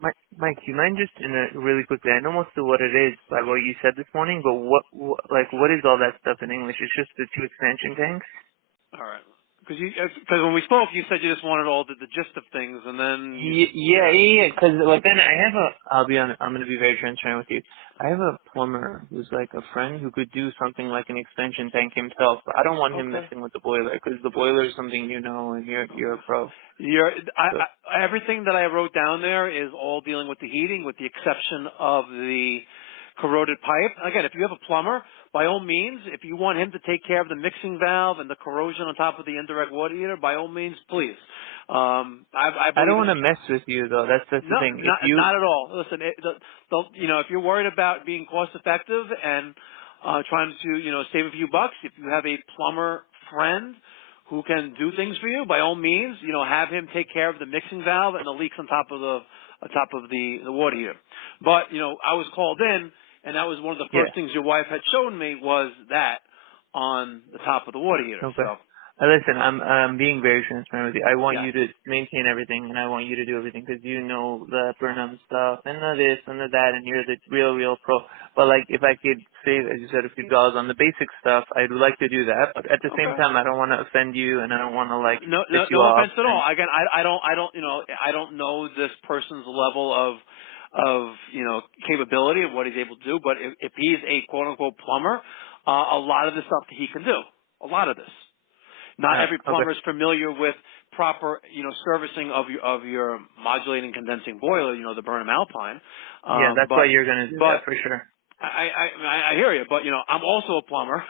Mike, you mind just really quickly? I know most of what it is by what you said this morning, but what is all that stuff in English? It's just the two expansion tanks. All right. Because when we spoke, you said you just wanted all the gist of things, and then Yeah. Because then I have I'm going to be very transparent with you. I have a plumber who's like a friend who could do something like an extension tank himself, but I don't want him Okay. messing with the boiler because the boiler is something and you're a pro. So Everything that I wrote down there is all dealing with the heating, with the exception of the corroded pipe. Again, if you have a plumber, by all means, if you want him to take care of the mixing valve and the corrosion on top of the indirect water heater, by all means, please. I I don't believe want in to mess with you though. That's the no, thing. If you not at all. Listen, if you're worried about being cost effective and trying to, save a few bucks, if you have a plumber friend who can do things for you, by all means, have him take care of the mixing valve and the leaks on top of the water heater. But, I was called in, and that was one of the yeah. first things your wife had shown me was that on the top of the water heater. Okay. So, Listen, I'm being very transparent with you. I want yes. you to maintain everything, and I want you to do everything because you know the Burnham stuff and the this and the that, and you're the real pro. But like, if I could save, as you said, a few dollars on the basic stuff, I'd like to do that. But at the same Okay. time, I don't want to offend you, and I don't want to like No, piss no, you no off. offense at all. And Again, I don't know this person's level of capability of what he's able to do. But if he's a quote unquote plumber, a lot of the stuff that he can do, a lot of this. Not every okay, plumber is familiar with proper, servicing of your modulating condensing boiler, the Burnham Alpine. yeah, that's why you're gonna do But that for sure. I hear you, but I'm also a plumber.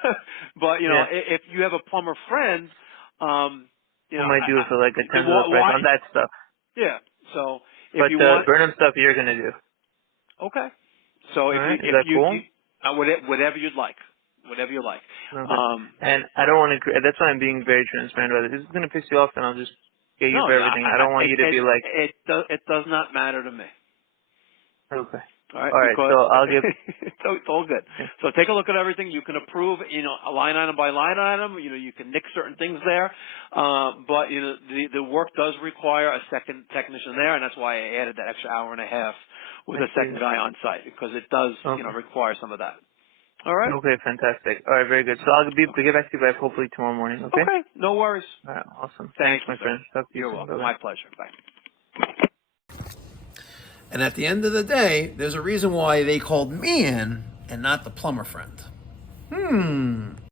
But Yeah, if you have a plumber friend, we might do it for like a tenth of the price why? on that stuff. Yeah. So if But you the want, Burnham stuff you're gonna do. okay. So All if right, is that cool? whatever you'd like, whatever you like. Okay. Um, And I don't want to. That's why I'm being very transparent about it. If this is going to piss you off, then I'll just get you no, for everything. I don't want you to be like, it does not matter to me. okay, All right, all right. So because I'll give. it's all good. Yeah. So take a look at everything. You can approve, a line item by line item. You can nix certain things there, but the work does require a second technician there, and that's why I added that extra hour and a half with I a see second that. guy on site because it does, Okay. require some of that. All right. Okay. Fantastic. All right. Very good. So I'll Okay. get back to you by hopefully tomorrow morning. Okay. Okay. No worries. All right. Awesome. Thanks, Thank you, my sir. friend. Talk to you You're soon. Bye welcome. bye. My pleasure. Bye. And at the end of the day, there's a reason why they called me in and not the plumber friend.